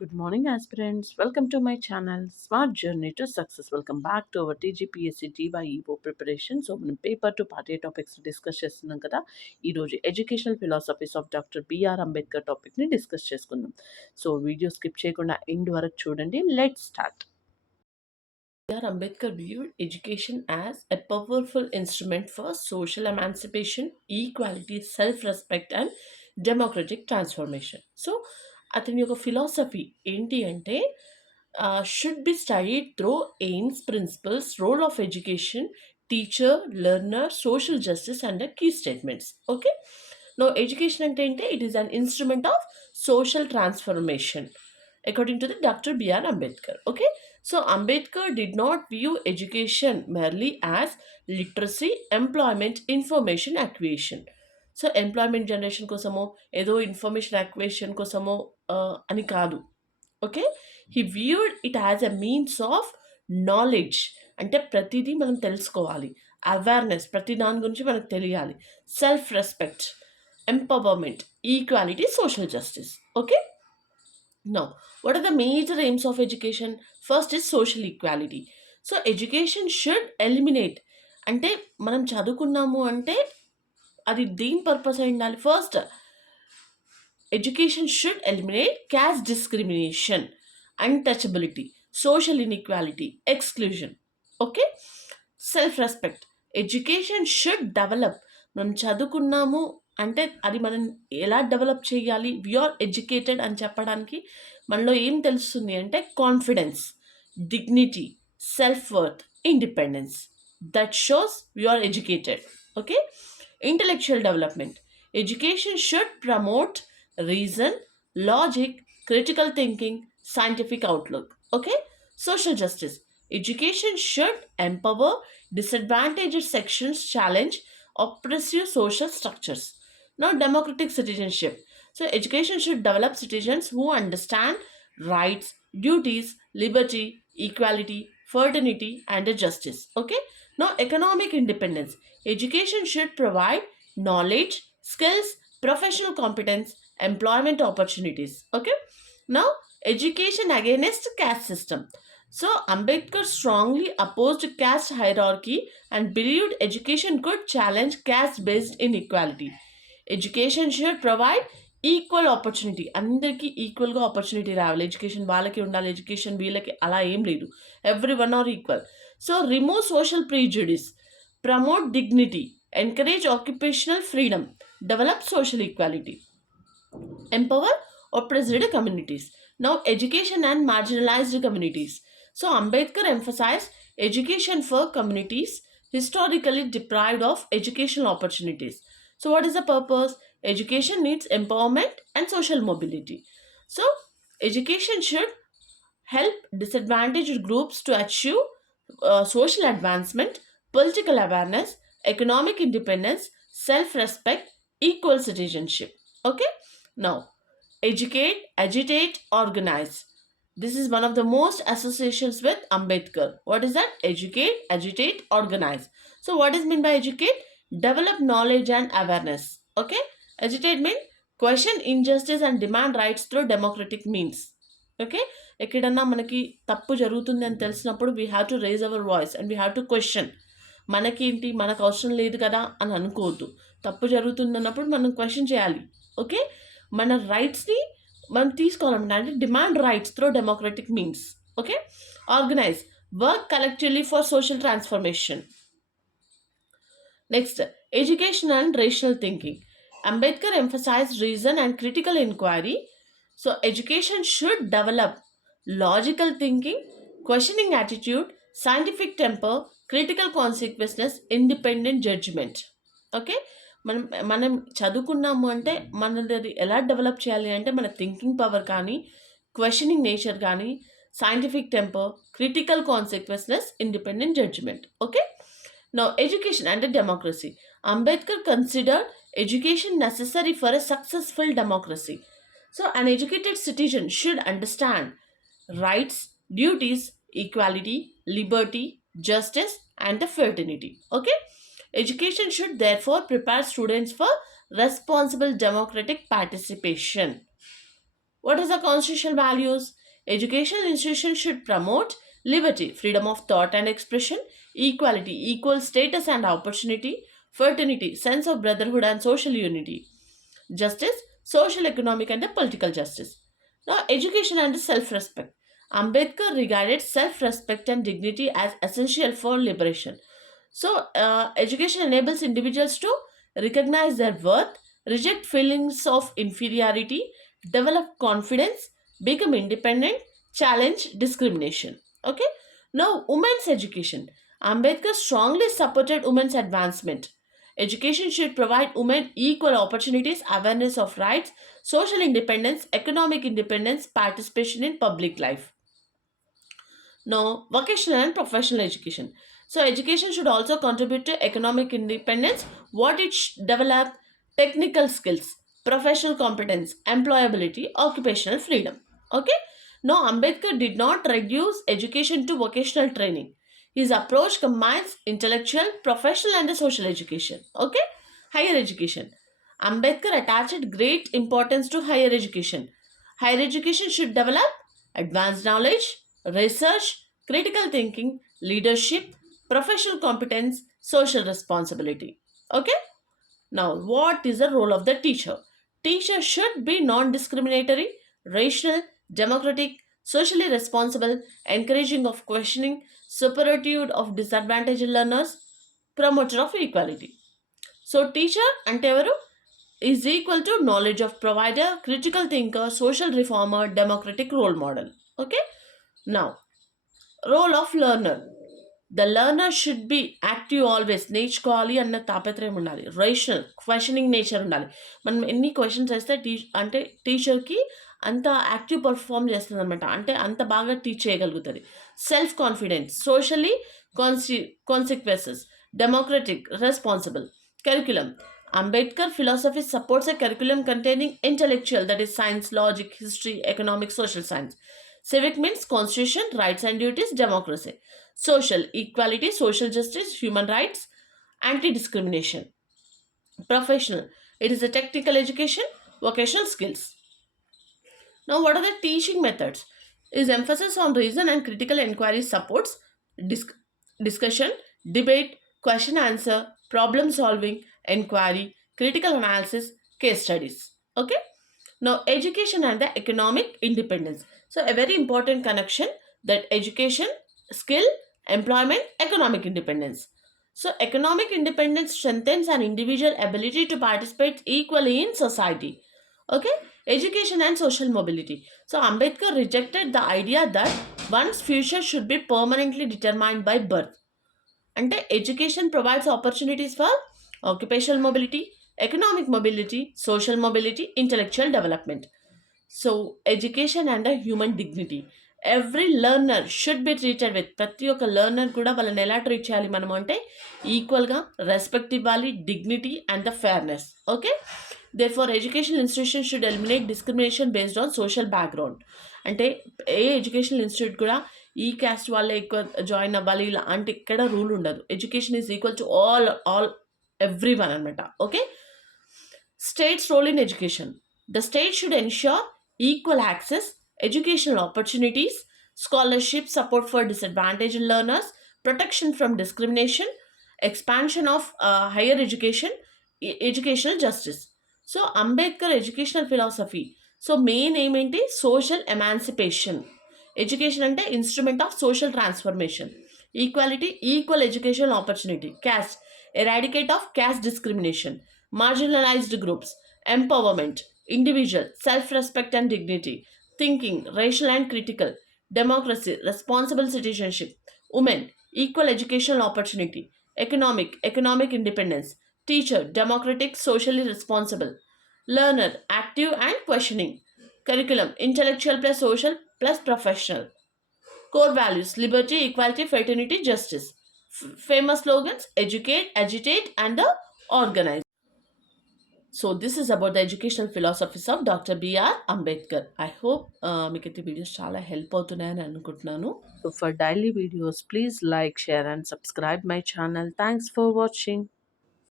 Good morning, aspirants. Welcome to my channel, Smart Journey to Success. Welcome back to our TGPSC DyEO preparation. So, మనం paper two party topics discuss చేస్తున్నాం కదా. ఈరోజు educational philosophies of doctor BR Ambedkar టాపిక్ని డిస్కస్ చేసుకుందాం. So, video skip చేయకుండా end వరకు చూడండి. Let's start. B.R. Ambedkar viewed education as a powerful instrument for social emancipation, equality, self-respect, and democratic transformation. So, అతని యొక్క ఫిలాసఫీ ఏంటి అంటే should be studied through aims principles role of education teacher learner social justice and key statements okay now education అంటే ఏంటి it is an instrument of social transformation according to the Dr. B.R. Ambedkar. Okay, so Ambedkar did not view education merely as literacy, employment, information acquisition. So employment generation కోసమో ఏదో information అక్వేషన్ కోసమో అని కాదు. Okay, he viewed it as a means of knowledge, అంటే ప్రతిదీ మనం తెలుసుకోవాలి, awareness, ప్రతి దాని గురించి మనకు తెలియాలి, self respect, empowerment, equality, social justice. Okay, now what are the major aims of education? First is social equality. So education should eliminate, అంటే మనం చదువుకున్నాము అంటే అది దేని పర్పస్ అయి ఉండాలి? First education should eliminate caste discrimination, untouchability, social inequality, exclusion. Okay, self respect. Education should develop, మనం చదువుకున్నాము అంటే అది మనం ఎలా డెవలప్ చేయాలి, వీఆర్ ఎడ్యుకేటెడ్ అని చెప్పడానికి మనలో ఏం తెలుస్తుంది అంటే confidence, dignity, self worth, independence. That shows we are educated. Okay, intellectual development. Education should promote reason, logic, critical thinking, scientific outlook. Okay, social justice. Education should empower disadvantaged sections, challenge oppressive social structures. Now, democratic citizenship. So, education should develop citizens who understand rights, duties, liberty, equality, fraternity, and justice. Okay, now economic independence. Education should provide knowledge, skills, professional competence, employment opportunities. Okay, now education against caste system. So Ambedkar strongly opposed caste hierarchy and believed education could challenge caste based inequality. Education should provide equal opportunity, అందరికీ ఈక్వల్గా opportunity రావాలి. Education వాళ్ళకి ఉండాలి, education వీళ్ళకి, అలా ఏం లేదు. Every one or equal. So remove social ప్రీజుడిస్, promote dignity, encourage occupational freedom, develop social equality, empower oppressed communities. Now, education and marginalized communities. So, Ambedkar emphasized education for communities historically deprived of educational opportunities. So, what is the purpose? Education needs empowerment and social mobility. So, education should help disadvantaged groups to achieve social advancement, political awareness, economic independence, self-respect, equal citizenship. Okay, now educate, agitate, organize. This is one of the most associations with Ambedkar. What is that? Educate, agitate, organize. So what is meant by educate? Develop knowledge and awareness. Okay, agitate means question injustice and demand rights through democratic means. Okay, ఎక్కడన్నా మనకి తప్పు జరుగుతుంది అని తెలిసినప్పుడు we have to raise our voice and we have to question. మనకేంటి, మనకు అవసరం లేదు కదా అని అనుకోవద్దు. తప్పు జరుగుతుంది అన్నప్పుడు మనం క్వశ్చన్ చేయాలి. ఓకే, మన రైట్స్ని మనం తీసుకోవాలన్నమాట, అంటే demand rights through democratic means. Okay, organise, work collectively for social transformation. Next, education and rational thinking. Ambedkar emphasized reason and critical inquiry. So, education should develop logical thinking, questioning attitude, scientific temper, critical consequences, independent judgment. Okay, మనం చదువుకున్నాము అంటే మనది ఎలా develop చేయాలి అంటే మన thinking power కానీ, questioning nature కానీ, scientific temper, critical consequences, independent judgment. Okay, now education and democracy. Ambedkar considered education necessary for a successful democracy. So an educated citizen should understand rights, duties, equality, liberty, justice, and the fraternity. Okay, education should therefore prepare students for responsible democratic participation. What is the constitutional values? Educational institutions should promote liberty, freedom of thought and expression, equality, equal status and opportunity, fraternity, sense of brotherhood and social unity, justice, social, economic, and political justice. Now, education and self respect. Ambedkar regarded self respect and dignity as essential for liberation. So, education enables individuals to recognize their worth, reject feelings of inferiority, develop confidence, become independent, challenge discrimination. Okay. Now, women's education. Ambedkar strongly supported women's advancement. Education should provide women equal opportunities, awareness of rights, social independence, economic independence, participation in public life. Now, vocational and professional education. So, education should also contribute to economic independence. What it develop technical skills, professional competence, employability, occupational freedom. Okay. Now, Ambedkar did not reduce education to vocational training. His approach combines intellectual, professional, and social education. Okay. Higher education. Ambedkar attached great importance to higher education. Higher education should develop advanced knowledge, research, critical thinking, leadership, professional competence, social responsibility. Okay? Now, what is the role of the teacher? Teacher should be non-discriminatory, rational, democratic, socially responsible, encouraging of questioning, supportive of disadvantaged learners, promoter of equality. So, teacher ante evaru is equal to knowledge of provider, critical thinker, social reformer, democratic role model. Okay? Now, role of learner the learner should be active always నేర్చుకోవాలి అన్న తాపత్రయం ఉండాలి rational questioning nature ఉండాలి మనం ఎన్ని questions వేస్తే అంటే టీచర్కి అంత యాక్టివ్ పర్ఫామ్ చేస్తుంది అనమాట అంటే అంత బాగా టీచ్ చేయగలుగుతుంది self confidence socially consequences democratic responsible curriculum. Ambedkar philosophy supports a curriculum containing intellectual, that is science, logic, history, economics, social science. Civic means constitution, rights and duties, democracy. Social, equality, social justice, human rights, anti-discrimination. Professional, it is a technical education, vocational skills. Now, what are the teaching methods? Is emphasis on reason and critical inquiry supports dis- discussion, debate, question answer, problem solving, inquiry, critical analysis, case studies. Okay. Now, education and the economic independence. So, a very important connection that education, skill, employment, economic independence. So, economic independence strengthens an individual ability to participate equally in society. Okay, education and social mobility. So, Ambedkar rejected the idea that one's future should be permanently determined by birth. And education provides opportunities for occupational mobility, economic mobility, social mobility, intellectual development. So, education and a human dignity. Every learner should be treated with ప్రతి ఒక్క learner కూడా వాళ్ళని ఎలా treat చేయాలి మనం అంటే ఈక్వల్గా respect ఇవ్వాలి dignity and the fairness okay therefore educational institution should eliminate discrimination based on social background అంటే ఏ ఎడ్యుకేషనల్ ఇన్స్టిట్యూట్ కూడా ఈ క్యాస్ట్ వాళ్ళే ఎక్కువ జాయిన్ అవ్వాలి ఇలా అంటే ఇక్కడ రూల్ ఉండదు education is equal to all every one అనమాట okay State's role in education. The state should ensure equal access, educational opportunities, scholarship support for disadvantaged learners, protection from discrimination, expansion of higher education, educational justice. So, Ambedkar educational philosophy. So, main aim ఏంటి social emancipation. Education అంటే instrument of social transformation. Equality, equal educational opportunity. Caste, eradicate of caste discrimination. Marginalized groups, empowerment, individual, self respect and dignity, thinking, racial and critical, democracy, responsible citizenship, women, equal educational opportunity, economic independence, teacher, democratic, socially responsible, learner, active and questioning, curriculum, intellectual plus social plus professional, core values, liberty, equality, fraternity, justice, famous slogans, educate, agitate, and the organize. So this is about the educational philosophies of Dr. B.R. Ambedkar. I hope మీకు అయితే videos చాలా help అవుతున్నాయని అనుకుంటున్నాను. So for daily videos, please like, share and subscribe my channel. Thanks for watching.